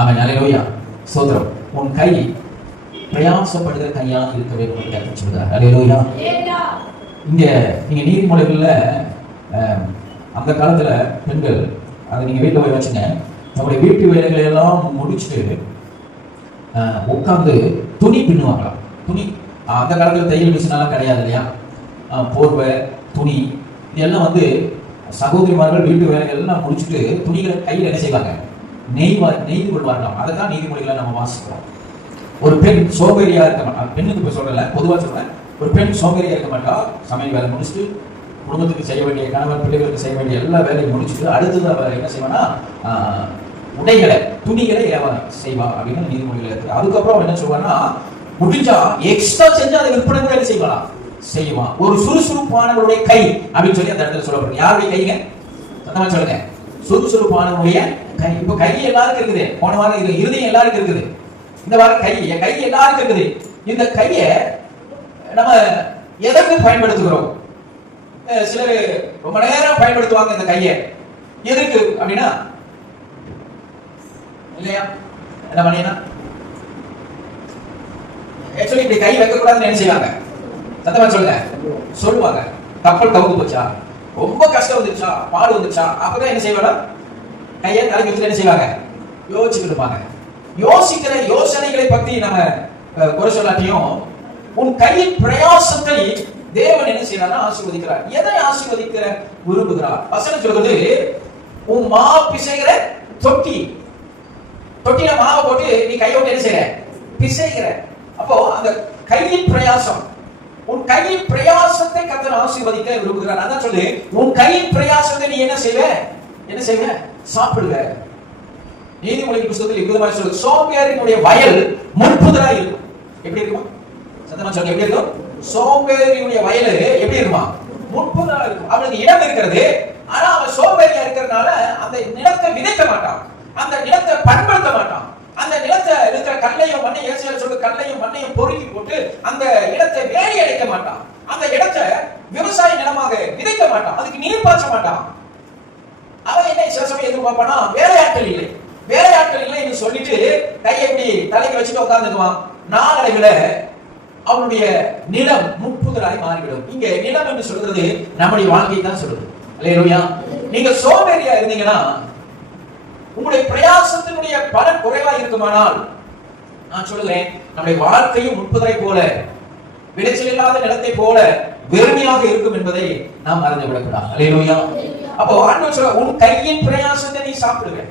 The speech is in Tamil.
ஆமென். அல்லேலூயா சோதரம் உன் கை பிரயாசப்படுகிற கையா இருக்க வேண்டும் என்று கர்த்தர் சொல்கிறார் அல்லேலூயா இங்க நீங்க நீதிமொழிகள்ல அந்த காலத்துல பெண்கள் அதை நீங்க வீட்டுல போய் வச்சுங்க. நம்முடைய வீட்டு வேலைகளை எல்லாம் முடிச்சுட்டு அஹ், உட்கார்ந்து துணி பின்னுவாங்களாம். துணி அந்த காலத்துல தையல் மிஷின் எல்லாம் கிடையாது இல்லையா? போர்வை துணி இதெல்லாம் வந்து சகோதரிமார்கள் வீட்டு வேலைகள் எல்லாம் முடிச்சுட்டு துணிகளை கையில் என்ன செய்வாங்க? நெய்வா நெய்து கொள்வார்களாம். அதை தான் நீதிமொழிகளை நம்ம வாசிக்கிறோம். ஒரு பெண் சோம்பேறியா இருக்க மாட்டா பெண்ணுக்கு இப்ப சொல்லலை பொதுவாக சொல்றேன். ஒரு பெண் சோம்பேறியா இருக்க மாட்டா சமையல் வேலை முடிச்சுட்டு குடும்பத்துக்கு செய்ய வேண்டிய கணவன் பிள்ளைகளுக்கு செய்ய வேண்டிய எல்லா வேலையும் முடிச்சுட்டு அடுத்தது அவர் என்ன செய்வானா உடைகளை துணிகளை அவ செய்வா அப்படின்னு நீதிமொழிகள் இருக்கு. அதுக்கப்புறம் என்ன சொல்வான்னா முடிஞ்சா எக்ஸ்ட்ரா செஞ்சா அதை விற்பனை கூட என்ன செய்வானா செய்வான் ஒரு சுறுசுறுப்பானவருடைய கை அப்படின்னு சொல்லி அந்த இடத்துல சொல்லப்படுது. யாருடைய கைங்க? சத்தமா சொல்லுங்க. சுறுசுறுப்பானவருடைய கை இப்போ கை எல்லாருக்கும் இருக்குது. போன வாரம் இது இருதயம் எல்லாருக்கும் இருக்குது. இந்த வாரம் கை என் கை எல்லாருக்கும் இருக்குது. இந்த கையை நம்ம எதற்கு பயன்படுத்துகிறோம்? அஹ் சிலர் ரொம்ப நேரம் பயன்படுத்துவாங்க இந்த கையை. எதுக்கு அப்படின்னா இல்லையா? என்ன பண்ணினா ஆக்சுவலி இப்படி கை வைக்க கூடாதுன்னு என்ன செய்வாங்க சத்தமா சொல்லுங்க சொல்லுவாங்க. கப்பல் கவுந்து போச்சா? ரொம்ப கஷ்டம் வந்துச்சா பாடு வந்துச்சா அப்பதான் என்ன செய்வாங்க கையை தலைக்கு வச்சுட்டு என்ன செய்வாங்க? யோசிச்சுட்டு இருப்பாங்க யோசிக்கிற யோசனைகளை பத்தி நம்ம குறை சொல்லாட்டியும் உன் கையின் பிரயாசத்தை தேவன் என்ன செய்யறாருன்னா ஆசீர்வதிக்கிறார். எதை ஆசீர்வதிக்கிற விரும்புகிறார்? வசனம் சொல்றது உன் மா பிசைகிற தொட்டி. தொட்டில மாவை போட்டு நீ கையோட்டு என்ன செய்யற பிசைகிற. அப்போ அந்த கையின் பிரயாசம். உன் கையின் பிரயாசத்தை கத்தர் ஆசீர்வதிக்க விரும்புகிறார். அதான் சொல்லு உன் கையின் பிரயாசத்தை நீ என்ன செய்வ? என்ன செய்வ சாப்பிடுவ நீதிமொழி புத்தகத்தில் இவ்விதமாக சொல்லு சோம்பேறியினுடைய வயல் முற்புதலா இருக்கும். எப்படி இருக்குமா? சத்தமா சொல்லுங்க எப்படி இருக்கும்? சோம்பேறியுடைய வயல் எப்படி இருக்குமா? முற்புதலா இருக்கும். அவனுக்கு இடம் இருக்கிறது. ஆனா அவன் சோம்பேறியா இருக்கிறதுனால அந்த நிலத்தை விதைக்க மாட்டான். அந்த நிலத்தை பண்படுத்த மாட்டான். அந்த நிலத்தை இருக்கிற கல்லையும் மண்ணையும் ஏசியல் சொல்லு கல்லையும் மண்ணையும் பொறுக்கி போட்டு அந்த இடத்தை வேலி அடைக்க மாட்டான். அந்த இடத்தை விவசாய நிலமாக விதைக்க மாட்டான். அதுக்கு நீர் பாய்ச்ச மாட்டான். அவன் என்ன சில சமயம் எதிர்பார்ப்பானா வேலையாட்கள் இல்லை. வேலையாட்கள் இல்லை என்று சொல்லிட்டு கையை இப்படி தலைக்கு வச்சுட்டு உட்கார்ந்துக்குவான். நாளடைவுல அவனுடைய நிலம் முப்புதலாய் மாறிவிடும். இங்க நிலம் என்று சொல்றது நம்முடைய வாழ்க்கையை தான் சொல்றது இல்லையா நீங்க சோம்பேறியா இருந்தீங்கன்னா உங்களுடைய பிரயாசத்தினுடைய பலன் குறைவா இருக்குமானால் நான் சொல்லுகிறேன் நம்முடைய வாழ்க்கையும் முற்புதலை போல விளைச்சல் இல்லாத நிலத்தை போல வெறுமையாக இருக்கும் என்பதை நாம் அறிந்து விடக்கூடாது அலையிலோயா அப்போ ஆண்டவர் சொல்ல உன் கையின் பிரயாசத்தை நீ சாப்பிடுவேன்